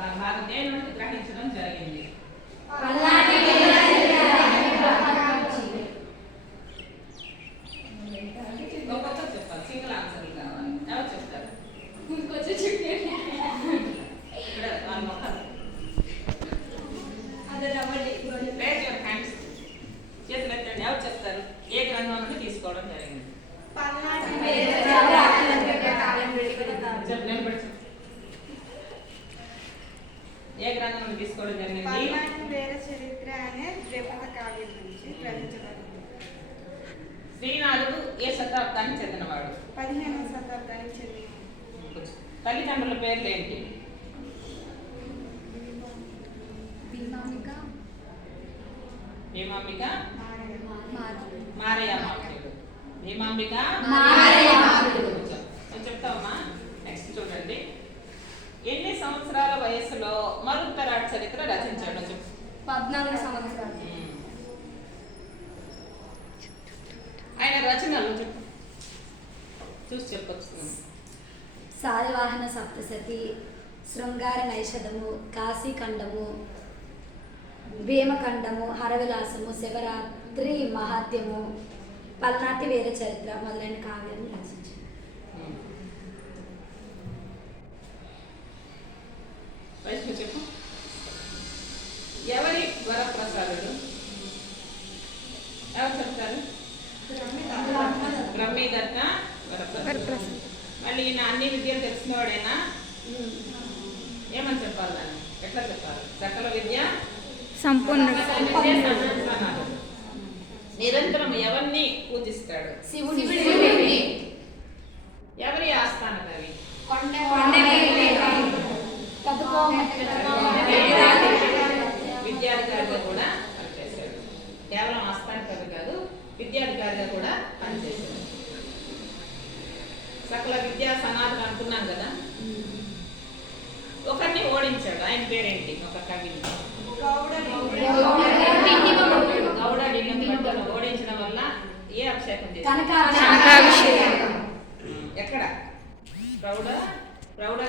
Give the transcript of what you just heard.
వాగ్దేవుడు గ్రహించడం జరిగింది. చేతులు ఎత్తండి. ఎవరు చెప్తారు? ఏ గ్రంథం నుండి తీసుకోవడం జరిగింది? తీసుకోవడం జరిగింది. చరిత్ర అనే కావ్యం నుంచి శ్రీనాథుడు ఏ శతాబ్దానికి చెందినవాడు? పదిహేను శతాబ్దానికి చెందిన తల్లిదండ్రుల పేర్లు ఏంటి భీమాంబిక? మారయ్య. భీమాంబిక? మారయ్య. చరిత్ర రచించాడో పద్నాలుగు సంవత్సరాలు. ఆయన రచనలు చూసి చెప్పొచ్చు. శాలివాహన సప్తసతి శృంగార నైషధము కాశీఖండము భీమఖండము హరవిలాసము శివరాత్రి మహాత్యము పల్నాటి వీర చరిత్ర మొదలైన కావ్యాన్ని రచించారు ఎవరు చెప్తారు? బ్రహ్మీదత్త వరప్రసాద్. మళ్ళీ ఈయన అన్ని విద్యలు తెలిసినవాడేనా? ఏమని చెప్పాలి దాన్ని? ఎట్లా చెప్పాలి? సకల విద్య? సంపూర్ణ. నిరంతరం ఎవరిని పూజిస్తాడు? శివుని ఎవరి ఆస్థాన కవి? విద్యాధికారిగా గా కూడా పనిచేసింది సకల విద్యా సనాథం అనుకున్నాం కదా? ఒకరిని ఓడించాడు. ఆయన పేరేంటి? ఒక కవిని ఓడించడం వల్ల ఏ అభిషేకం ఎక్కడ? ప్రౌఢ ప్రౌఢ